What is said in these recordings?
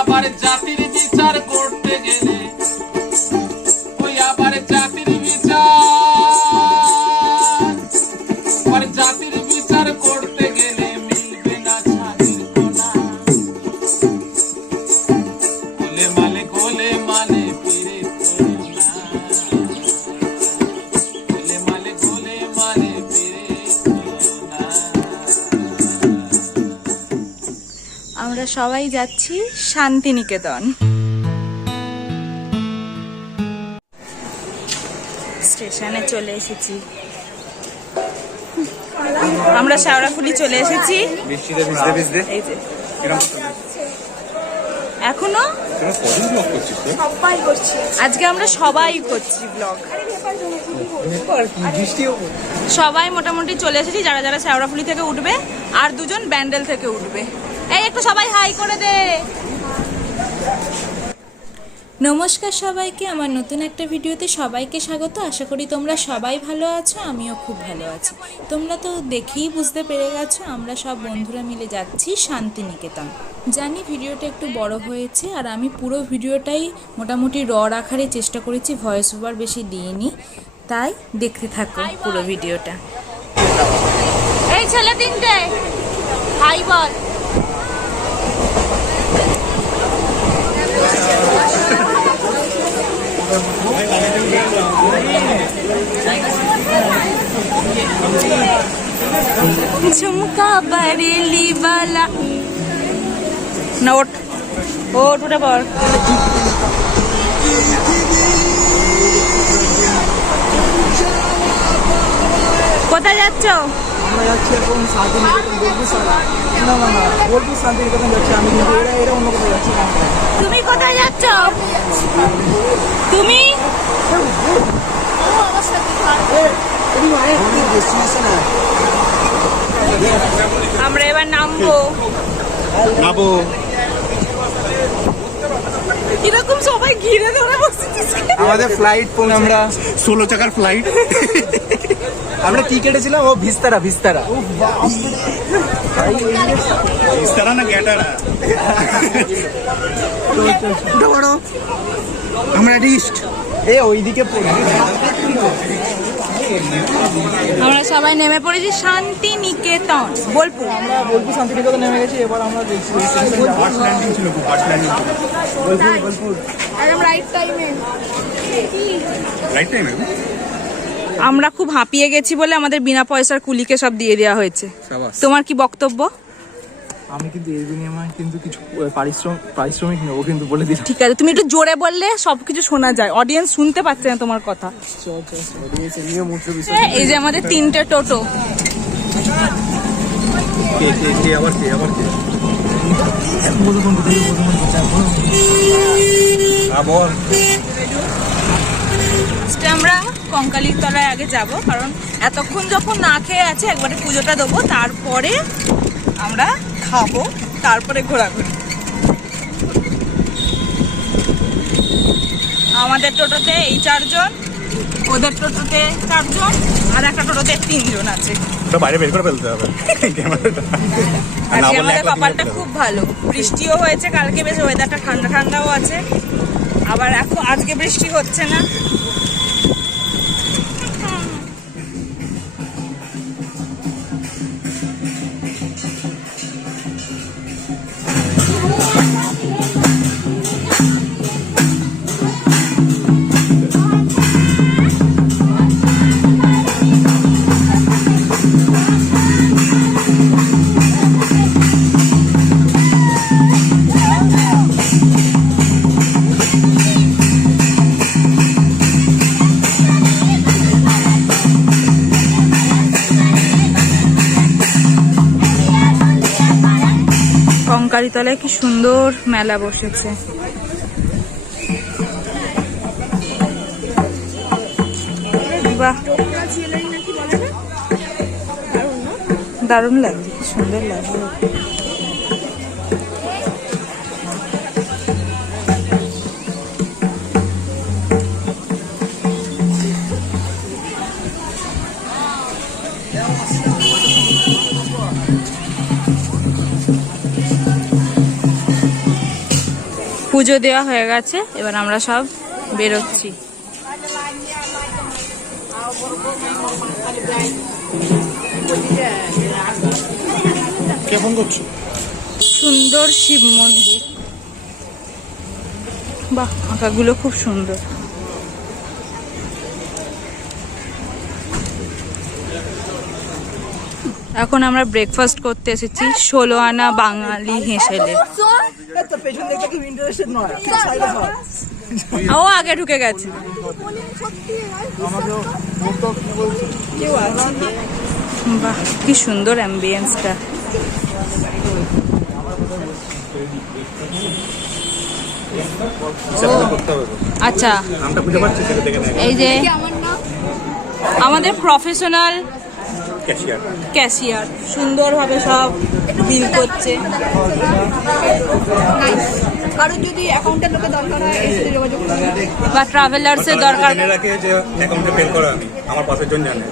আবার জাতির বিচার করতে গেলে, ওই আবার জাতির বিচার, আবার জাতির বিচার করতে গেলে মিলবে না ছাতির কোনা। গোলে মালে ফিরে করো না, গোলে মালে ফিরে করো না। আমরা সবাই যাচ্ছি শান্তিনিকেতন। স্টেশনে চলে এসেছি, আমরা শেওড়াফুলি চলে এসেছি। এই যে এখনো আজকে আমরা সবাই করছি ব্লগ, সবাই মোটামুটি চলে এসেছি। যারা যারা শেওড়াফুলি থেকে উঠবে আর দুজন ব্যান্ডেল থেকে উঠবে। এই একটু সবাই হাই করে দে। নমস্কার সবাইকে, আমার নতুন একটা ভিডিওতে সবাইকে স্বাগত। আশা করি তোমরা সবাই ভালো আছো, আমিও খুব ভালো আছি। তোমরা তো দেখেই বুঝতে পেরে গেছো আমরা সব বন্ধুরা মিলে যাচ্ছি শান্তিনিকেতন। জানি ভিডিওটা একটু বড় হয়েছে, আর আমি পুরো ভিডিওটাই মোটামুটি রাখারই চেষ্টা করেছি, ভয়েস ওভার বেশি দিইনি, তাই দেখতে থাকো পুরো ভিডিওটা। এই ছেলে তিনটে হাই বল। झुमका बरेली वाला ना ओट उठे पड़। কোথায় যাচ্ছ? আমরা যাচ্ছি এখন বোলপুর শান্তিনিকেতন যাচ্ছি। আমি কিন্তু এরা অন্য কোথায় যাচ্ছি। তুমি কোথায় যাচ্ছ? তুমি আমরা এবার নামবো। কিরকম সবাই ঘিরে ধরে বসেছিস। আমাদের ফ্লাইট আমরা 16 চাকার ফ্লাইট। আমরা কি কেটেছিলাম? ও ভিস্তারা না গ্যাটারা। আমরা রিস্ট ওইদিকে আমরা সবাই নেমে পড়েছি শান্তিনিকেতন বোলপুর। আমরা বোলপুর শান্তিনিকেতন নেমে গেছি। এবার আমরা দেখছি বোলপুর একদম রাইট টাইমে। আমরা খুব হাঁপিয়ে গেছি বলে আমাদের বিনা পয়সার কুলিকে সব দিয়ে দেওয়া হয়েছে। তোমার কি বক্তব্য? আমি কিন্তু এই বিনিময়ে কিন্তু কিছু পারিশ্রমিক নেবো, কিন্তু বলে দিলাম। ঠিক আছে, তুমি একটু জোরে বললে সবকিছু শোনা যায়, অডিয়েন্স শুনতে পাচ্ছে না তোমার কথা। এই যে আমাদের 3টে টোটো। আমরা কঙ্কালীর তলায় আগে যাব, কারণ এতক্ষণ যখন না খেয়ে আছে একবারে পুজোটা দেবো, তারপরে আমরা খাবো, তারপরে ঘোরাঘুরি। আমাদের টোটোতে এই 4 জন, ওদের টোটোতে 4 জন, আর একটা টোটোতে 3 জন আছে। বাইরে বের করে ফেলতে হবে। আজকে আমাদের ব্যাপারটা খুব ভালো, বৃষ্টিও হয়েছে কালকে, বেশ ওয়েদারটা ঠান্ডা ঠান্ডাও আছে। আবার এখন আজকে বৃষ্টি হচ্ছে না। কঙ্কালীতলায় কি সুন্দর মেলা বসেছে। বাহ, দারুণ লাগছে, কি সুন্দর লাগছে। পুজো দেওয়া হয়ে গেছে, এবার আমরা সব বেরোচ্ছি। কে ফোন করছো? সুন্দর শিব মন্দির, বাহ আঁকাগুলো খুব সুন্দর। এখন আমরা ব্রেকফাস্ট করতে এসেছি 16 আনা বাঙালি হেঁসেলে। ও আগে ঢুকে গেছে। বাহ কি সুন্দর অ্যাম্বিয়েন্সটা। আচ্ছা নামটা বুঝতে পারছি, সেটা দেখে নেয়। এই যে আমাদের প্রফেশনাল ক্যাশিয়ার। ক্যাশিয়ার সুন্দরভাবে সব বিল করছে। কারো যদি অ্যাকাউন্টের লোকের দরকার হয় এর সাথে যোগাযোগ করুন। বা ট্রাভেলার্সের দরকার, জেনে রাখে যে অ্যাকাউন্টে পেল করা আমি আমার পাশের জন জানে।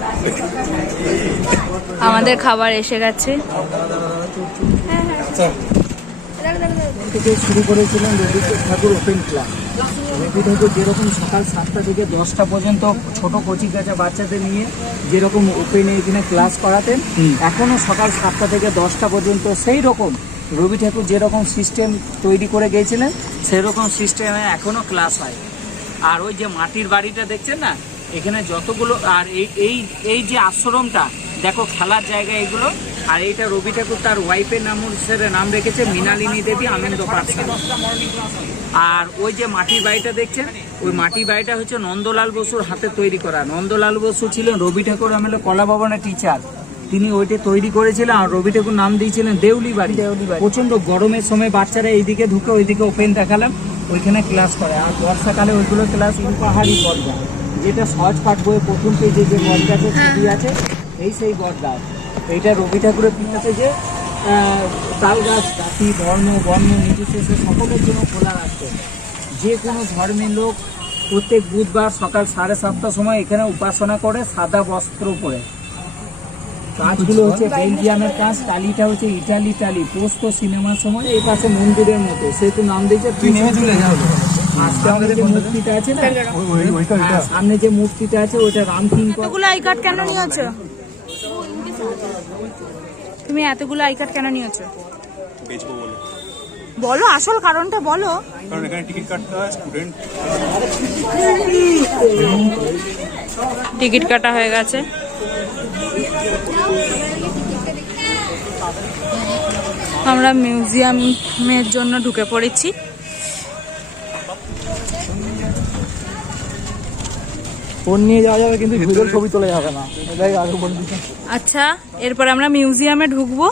আমাদের খাবার এসে গেছে। থেকে শুরু করেছিলেন রবি ঠাকুর ওপেন ক্লাস। রবি ঠাকুর যেরকম সকাল 7টা থেকে 10টা পর্যন্ত ছোট কচি কাঁচা বাচ্চাদের নিয়ে যেরকম ওপেনে এখানে ক্লাস করাতেন, এখনও সকাল 7টা থেকে 10টা পর্যন্ত সেই রকম রবি ঠাকুর যেরকম সিস্টেম তৈরি করে গিয়েছিলেন সেরকম সিস্টেমে এখনও ক্লাস হয়। আর ওই যে মাটির বাড়িটা দেখছেন না, এখানে যতগুলো, আর এই যে আশ্রমটা দেখো, খেলার জায়গা এগুলো। আর এইটা রবি ঠাকুর তার ওয়াইফের নাম হিসেবে নাম রেখেছে মৃণালিনী দেবী আনন্দ পাঠশালা। আর ওই যে মাটির বাড়িটা দেখছেন, ওই মাটির বাড়িটা হচ্ছে নন্দলাল বসুর হাতে তৈরি করা। নন্দলাল বসু ছিলেন রবি ঠাকুর আমলে কলা ভবনের টিচার, তিনি ওইটা তৈরি করেছিলেন। আর রবি ঠাকুর নাম দিয়েছিলেন দেউলি বাড়ি। প্রচন্ড গরমের সময় বাচ্চারা এইদিকে ঢুকে ওইদিকে ওপেন দেখালাম, ওইখানে ক্লাস করে। আর বর্ষাকালে ওইগুলো ক্লাস পাহাড়ি বটগাছ, যেটা সহজ পাঠ বইয়ে প্রথম পেজে যে বটগাছের ছবি আছে, এই সেই বটগাছ। এইটা রবি ঠাকুরের পিছনে যে তাল গাছ জাতি ধর্ম বর্ণ নির্বিশেষে সকলের জন্য খোলা রাখতেন। যে কোনো ধর্মের লোক প্রত্যেক বুধবার সকাল 7:30টার সময় এখানে উপাসনা করে সাদা বস্ত্র পরে। কাজগুলো হচ্ছে বেলজিয়ামের কাজ, টালিটা হচ্ছে ইটালি টালি। পোস্ত সিনেমার সময় এই পাশে মন্দিরের মতো, সেহেতু নাম দিয়েছে। মূর্তিটা আছে না, সামনে যে মূর্তিটা আছে ওইটা রামকিঙ্কর। এতগুলো আই কার্ড কেন নিয়েছো তুমি? এতগুলো আই কার্ড কেন নিয়েছো বেচবো বলে। বলো আসল কারণটা বলো। কারণ এখানে টিকিট কাটতে হয় স্টুডেন্ট। টিকিট কাটা হয়ে গেছে। আমরা মিউজিয়ামের জন্য ঢুকে পড়েছি। ফোন নিয়ে যাওয়া যাবে কিন্তু ভিডিওর ছবি তোলা যাবে না, এটাই আগে বলে দিচ্ছি। আচ্ছা এরপর আমরা মিউজিয়ামে ঢুকবো।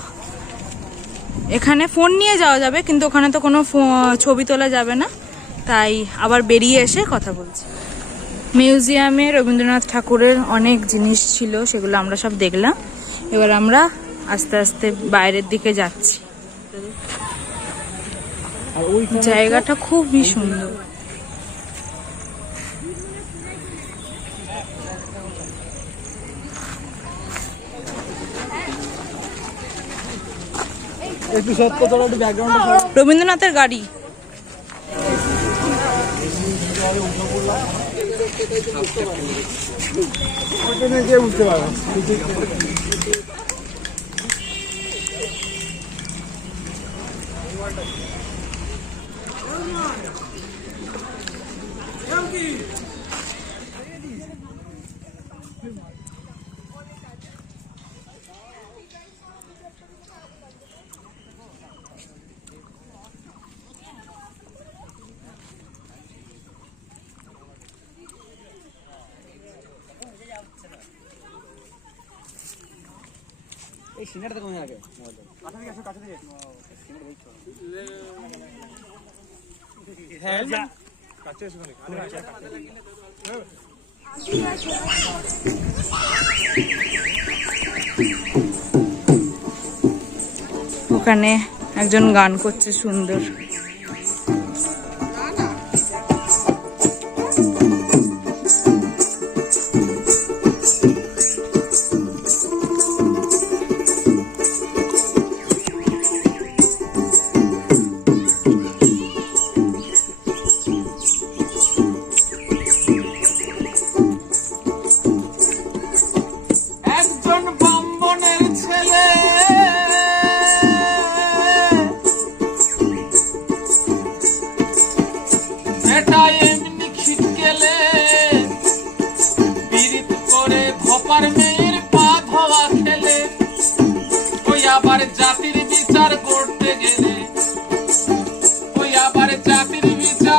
এখানে ফোন নিয়ে যাওয়া যাবে কিন্তু ওখানে তো কোনো ছবি তোলা যাবে না, তাই আবার বেরিয়ে এসে কথা বলছি। মিউজিয়ামে রবীন্দ্রনাথ ঠাকুরের অনেক জিনিস ছিল, সেগুলো আমরা সব দেখলাম। এবার আমরা আস্তে আস্তে বাইরের দিকে যাচ্ছি। জায়গাটা খুবই সুন্দর। একটু সত্য তোরা একটু ব্যাকগ্রাউন্ডটা রবীন্দ্রনাথের গাড়ি। বুঝতে পারবেন। এই সিনারটা কোথায় আগে? কাছে থেকে আসো, কাছে থেকে। হ্যাঁ যা কাছে এসো ওখানে একজন গান করছে সুন্দর। জাতির বিচার করতে গেলে ওই আবার জাতির বিচার,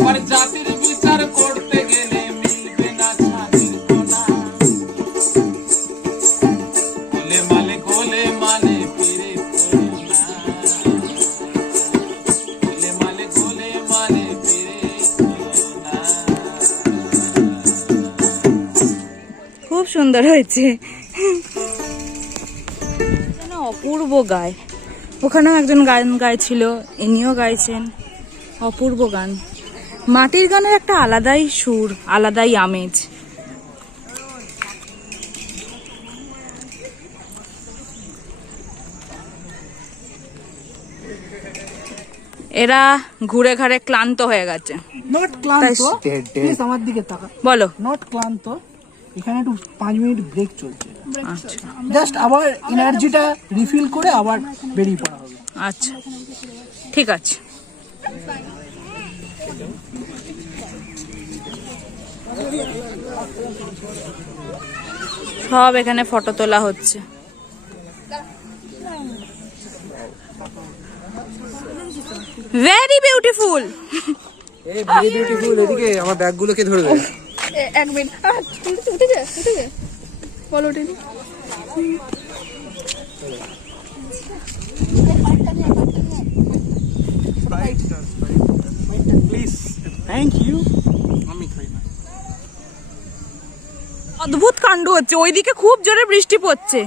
আবার জাতির বিচার করতে গেলে মিলবে না ছাতির কোনা। গোলে মালে ফিরে তোলো না, গোলে মালে ফিরে তোলো না। খুব সুন্দর হয়েছে, যেন অপূর্ব গায়। ওখানেও একজন গান গাইছিল, ইনিও গাইছেন। অপূর্ব গান। মাটির গানের একটা আলাদাই সুর, আলাদাই আমেজ। এরা ঘুরে ঘাড়ে ক্লান্ত হয়ে গেছে। নট ক্লান্ত, Dead. প্লিজ আমার দিকে তাকা। বলো। নট ক্লান্ত, এখানে একটু 5 মিনিট ব্রেক চলছে, আচ্ছা জাস্ট আবার এনার্জিটা রিফিল করে আবার বেরিয়ে পড়া হবে। আচ্ছা ঠিক আছে। সব এখানে ফটো তোলা হচ্ছে। Very beautiful. এই ভেরি বিউটিফুল। এদিকে আমার ব্যাগগুলোকে ধরবে। 1 মিনিট উঠেছে বলো ওঠেনি। Please, thank you. অদ্ভুত কাণ্ড হচ্ছে, ওইদিকে খুব জোরে বৃষ্টি পড়ছে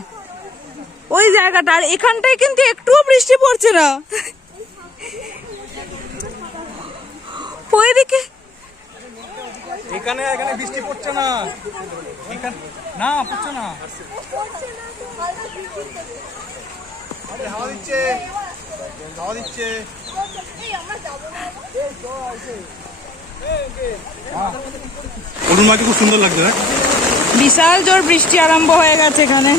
ওই জায়গাটা, আর এখানটায় কিন্তু একটুও বৃষ্টি পড়ছে না। ওইদিকে এখানে বৃষ্টি পড়ছে না, এখানে না পড়ছে না। আরে হাওয়া দিচ্ছে, হাওয়া দিচ্ছে। অরুণমাকে খুব সুন্দর লাগছে না? বিশাল জোর বৃষ্টি আরম্ভ হয়ে গেছে এখানে।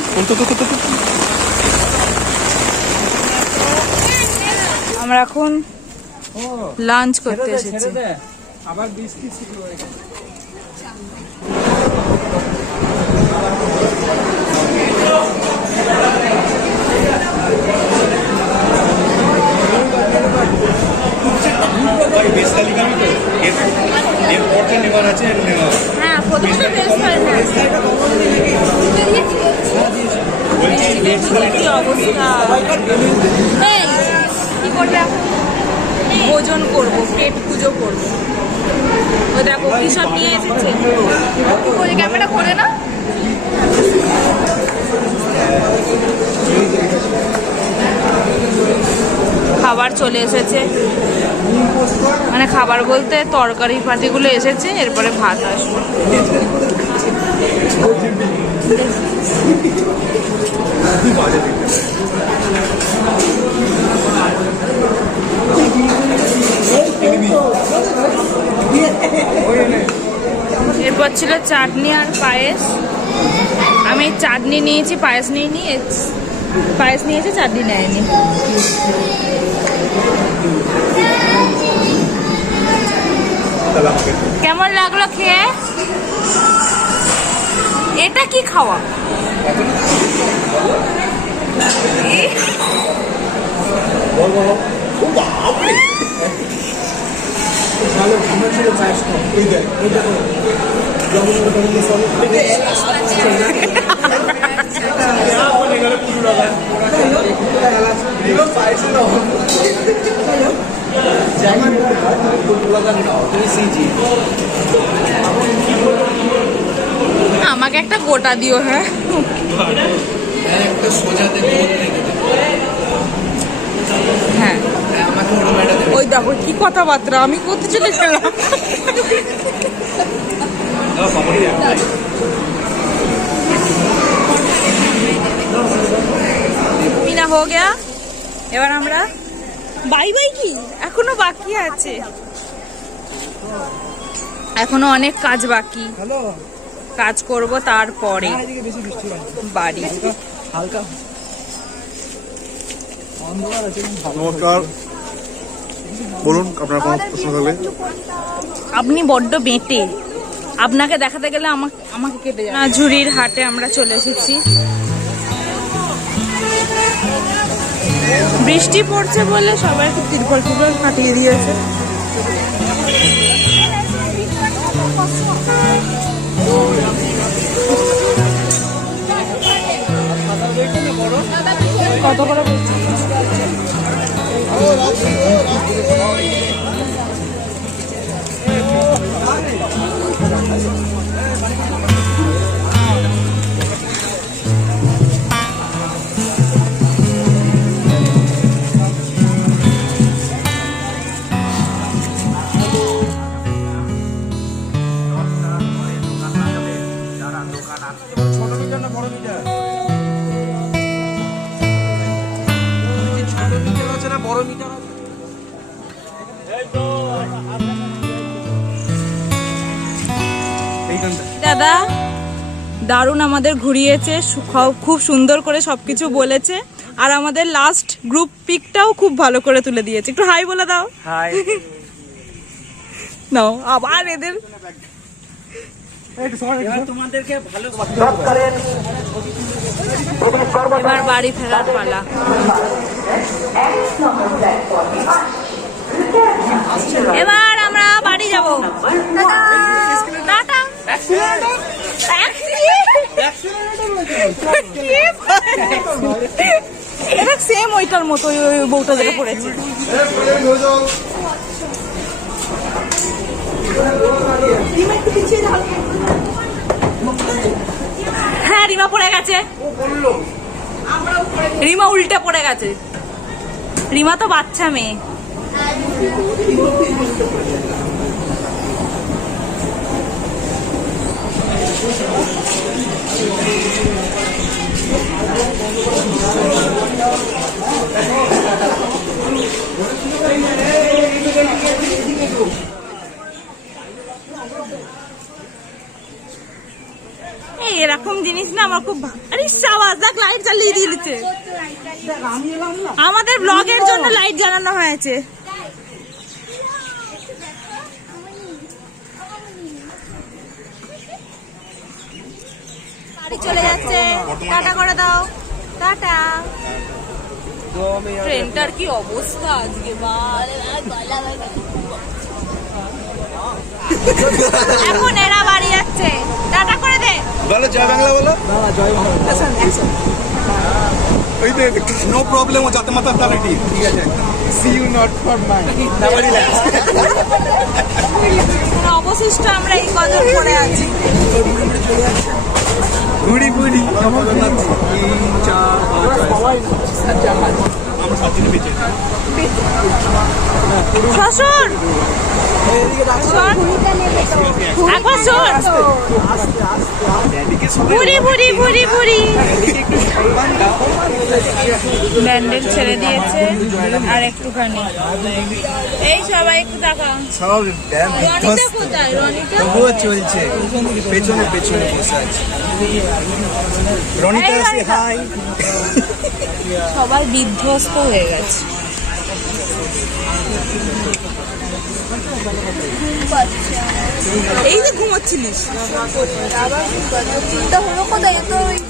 আমরা এখন লাঞ্চ করতে এসেছি। আবার বৃষ্টি শুরু হয়ে গেছে। বেশ তালিকা আমি তো এরপর যে নেবার আছে হ্যাঁ, প্রথমে তো বেশ কি অবস্থা। এই, কি করবে এখন? ভোজন করবো, পেট পুজো করবো। ও দেখো কি সব নিয়ে এসেছে। ওই ক্যামেরা করে না। খাবার চলে এসেছে, মানে খাবার বলতে তরকারি পাতিগুলো এসেছে, এরপরে ভাত আসবে। এরপর ছিল চাটনি আর পায়েস। আমি চাটনি নিয়েছি, পায়েস নিইনি। পায়েস নিয়েছি, চাটনি নেয়নি। কেমন লাগলো খেয়ে? এটা কি খাওয়া? আমাকে একটা গোটা দিও। হ্যাঁ, হ্যাঁ, ওই দেখো কি কথাবার্তা, আমি করতে চলে গেলাম। মিনা হো গেয়া। এবার আমরা বাই বাই। কি এখনো বাকি আছে, এখনো অনেক কাজ বাকি। কাজ করব, তারপরে বাড়ি। হালকা নমস্কার, বলুন আপনার কোনো প্রশ্ন থাকলে। আপনি বড্ড বেঁটে, আপনাকে দেখাতে গেলে আমাকে কেটে যায়। ঝুড়ির হাটে আমরা চলে এসেছি। বৃষ্টি পড়ছে বলে সবাই খুব তিরপল টিরপল ফাটিয়ে দিয়েছে। কত করে বলছি? ছোট মিটার না বড় মিটার? ছোট মিটার আছে না বড় মিটার আছে? দাদা দারুণ আমাদের ঘুরিয়েছে, খুব সুন্দর করে সবকিছু বলেছে, আর আমাদের লাস্ট গ্রুপ পিকটাও খুব ভালো করে তুলে দিয়েছে। একটু হাই বলে দাও। হাই। নাও আবার এদের এবার তোমাদেরকে ভালো এবার বাড়ি ফেরার পালা। এবার আমরা বাড়ি যাব। টাটা। এটা সেম ওইটার মতো, ওই বউটা যেটা পড়েছে। হ্যাঁ রিমা পড়ে গেছে, রিমা উল্টে পড়ে গেছে। রিমা তো বাচ্চা মেয়ে। এরকম জিনিস না আমার খুব আরে সাবাস, দেখ লাইট জ্বালিয়ে দিয়েছে। আমাদের ব্লগের জন্য লাইট জ্বালানো হয়েছে। বাড়ি চলে যাচ্ছে, টাটা করে দাও। টাটা। ট্রেনটার কি অবস্থা আজকে, এখন এরা বাড়ি যাচ্ছে। টাটা করে দে। বলো জয় বাংলা বলো। জয় বাংলা। ওই যে নো প্রবলেম ও যাতে মাথা তাহলে ঠিক আছে। See you not for my নাবাড়ি লাস্ট। অবশিষ্ট আমরা এই কজন পড়ে আছি। ঘুড়ি ঘুড়ি কেমন যাচ্ছে? 3 4 5 আমরা সাত দিনে বেঁচে শ্বশুর একবার শোন, বুড়ি বুড়ি বুড়ি বুড়ি ব্যান্ডেল ছেড়ে দিয়েছে আর একটুখানি। এই সবাই একটু দেখা। সব রনিতা কোথায়? রনিতা তবুও চলছে, পেছনে পেছনে বসে আছে। রনিতা সে হাই। সবাই বিধ্বস্ত হয়ে গেছে। এই যে ঘুমোচ্ছিলিস চিন্তা হলো কোথায়? এ তো এই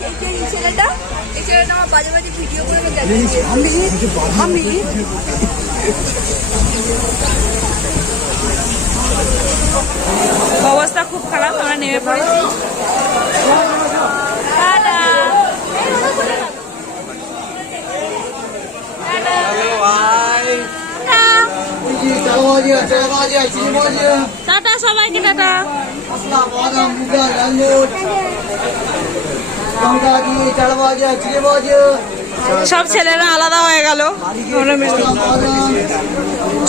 ছেলেটা আমার বাজে বাজে ভিডিও করে যাচ্ছে। অবস্থা খুব খারাপ, আমরা নেমে পড়েছি। টাটা সবাইকে, টাটা। সব ছেলেরা আলাদা হয়ে গেল,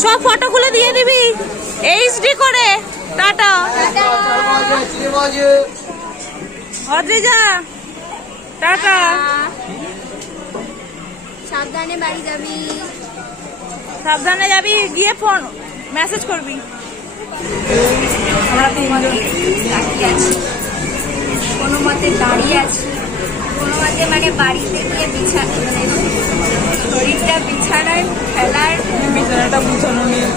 সব ফটো খুলে দিয়ে দিবি এইচডি করে। Tata Adrija, tata. সাবধানে বাড়ি যাবি। সাবধানে যাবি, গিয়ে ফোন মেসেজ করবি। আমরা তিনজন দাঁড়িয়ে আছি, কোনো মতে দাঁড়িয়ে আছি, কোনো মতে মানে বাড়িতে গিয়ে বিছানা মানে শরীরটা বিছানার খেলার বিছানাটা গুছানো নিয়ে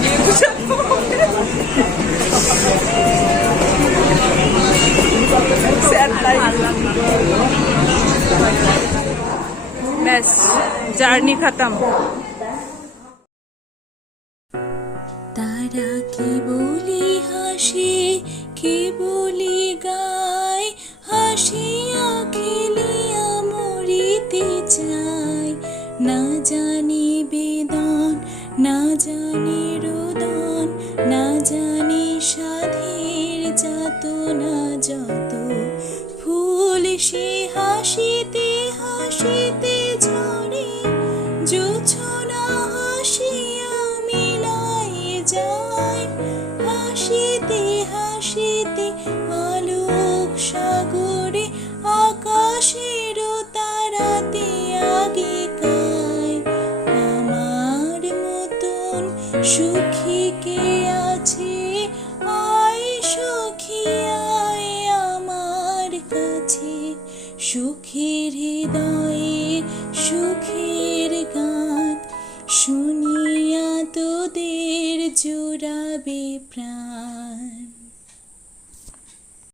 ব্যাস জার্নি খতম। তারা কি বলি হাসি, কি বলি গায়, হাসিয়া খেলিয়া মরিতে চাই। না জানি বেদন, না জানি রোদন, না জানি সাধের যাতনা যত। ফুল সে হাসিতে হাসিতে ঝরে, জোছনা হাসিয়া মিলাই যায়। হাসিতে হাসিতে আলোক সাগরে, আকাশের তারাতে আগে কায়। আমার মতন সুখী কে আছে, আয় সখী আয় আমার কাছে। সুখের হৃদয়ে সুখের গান, শুনিয়া তোদের জোড়াবে প্রাণ।